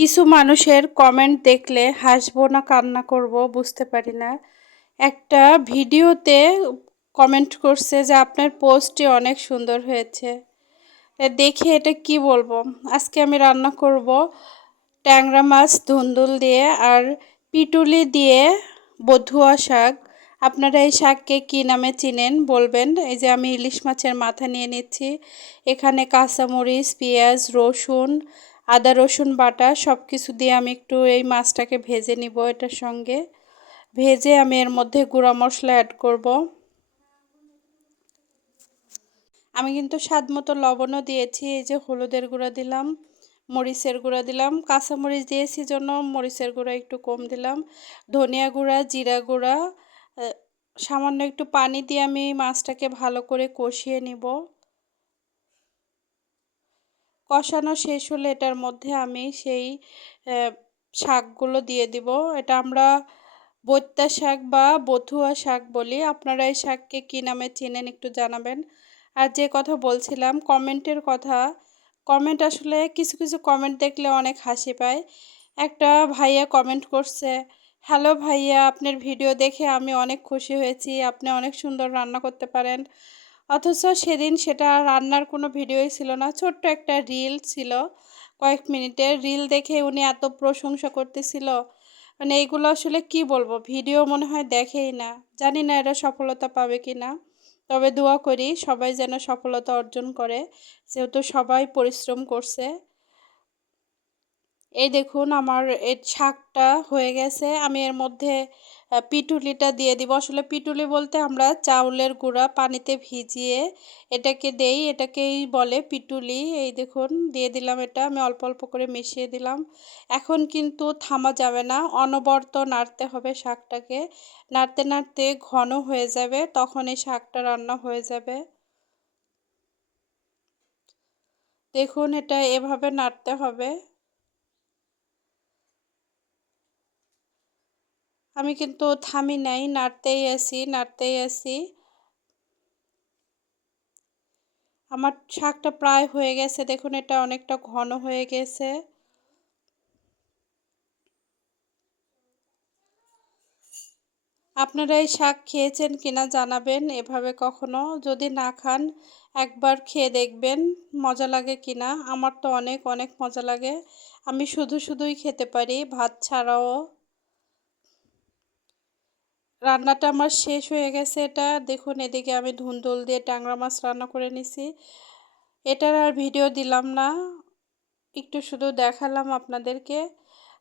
কিছু মানুষের কমেন্ট দেখলে হাসবো না, কান্না করব, বুঝতে পারি না। একটা ভিডিওতে কমেন্ট করছে যে আপনার পোস্টটি অনেক সুন্দর হয়েছে। দেখে এটা কি বলব? আজকে আমি রান্না করব ট্যাংরা মাছ, ধুন্দুল দিয়ে আর পিটুলি দিয়ে বধুয়া শাক। আপনারা এই শাককে কী নামে চিনেন বলবেন? এই যে আমি ইলিশ মাছের মাথা নিয়ে নিচ্ছি। এখানে কাঁচামরিচ, পেঁয়াজ, রসুন আদা, রসুন বাটা সব কিছু দিয়ে আমি একটু এই মাছটাকে ভেজে নিব এটার সঙ্গে। ভেজে আমি এর মধ্যে গুঁড়া মশলা অ্যাড করব। আমি কিন্তু স্বাদ মতো লবণও দিয়েছি, এই যে হলুদের গুঁড়া দিলাম, মরিচের গুঁড়া দিলাম কাঁচামরিচ দিয়েছি জন্য মরিচের গুঁড়া একটু কম দিলাম, ধনিয়া গুঁড়া, জিরা গুঁড়া সামান্য একটু পানি দিয়ে আমি মাছটাকে ভালো করে কষিয়ে নিব। কষানো শেষ হলে এটার মধ্যে আমি সেই শাকগুলো দিয়ে দিব। এটা আমরা বৈত্যা শাক বা বথুয়া শাক বলি। আপনারা এই শাককে কী নামে চেনেন একটু জানাবেন। আর যে কথা বলছিলাম, কমেন্টের কথা। কমেন্ট আসলে কিছু কিছু কমেন্ট দেখলে অনেক হাসি পায়। একটা ভাইয়া কমেন্ট করছে, হ্যালো ভাইয়া, আপনার ভিডিও দেখে আমি অনেক খুশি হয়েছি। আপনি অনেক সুন্দর রান্না করতে পারেন। অথচ সেদিন সেটা রান্নার কোনো ভিডিওই ছিল না। ছোট্ট একটা রিল ছিল কয়েক মিনিটের। রিল দেখে উনি এত প্রশংসা করতেছিল। মানে এইগুলো আসলে কি বলব? ভিডিও মনে হয় দেখেই না। জানি না এরা সফলতা পাবে কি না তবে দোয়া করি সবাই যেন সফলতা অর্জন করে। যেহেতু সবাই পরিশ্রম করছে। এই দেখুন আমার এই শাকটা হয়ে গেছে। আমি এর মধ্যে পিটুলিটা দিয়ে দিব। আসলে পিটুলি বলতে আমরা চাউলের গুঁড়া পানিতে ভিজিয়ে এটাকে দেই। এটাকেই বলে পিটুলি। এই দেখুন, দিয়ে দিলাম এটা। আমি অল্প অল্প করে মিশিয়ে দিলাম। এখন কিন্তু থামা যাবে না। অনবর্ত নাড়তে হবে শাকটাকে। নাড়তে নাড়তে ঘন হয়ে যাবে। তখন এই শাকটা রান্না হয়ে যাবে। দেখুন এটা এভাবে নাড়তে হবে। আমি কিন্তু থামি নাই, নাড়তেই আসি নাড়তেই আসি আমার শাকটা প্রায় হয়ে গেছে, দেখুন এটা অনেকটা ঘন হয়ে গেছে। আপনারা এই শাক খেয়েছেন কিনা জানাবেন এভাবে কখনো। যদি না খান, একবার খেয়ে দেখবেন মজা লাগে কিনা। আমার তো অনেক অনেক মজা লাগে। আমি শুধু, শুধুই খেতে পারি, ভাত ছাড়াও। রান্নাটা আমার শেষ হয়ে গেছে এটা। দেখুন, এদিকে আমি ধুন্দুল দিয়ে ট্যাংরা মাছ রান্না করে নিছি। এটার আর ভিডিও দিলাম না, একটু শুধু দেখালাম আপনাদেরকে।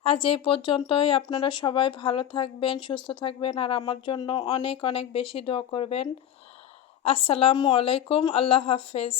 আজ এই পর্যন্তই, আপনারা সবাই ভালো থাকবেন, সুস্থ থাকবেন, আর আমার জন্য অনেক অনেক বেশি দোয়া করবেন। আসসালামু আলাইকুম, আল্লাহ হাফেজ।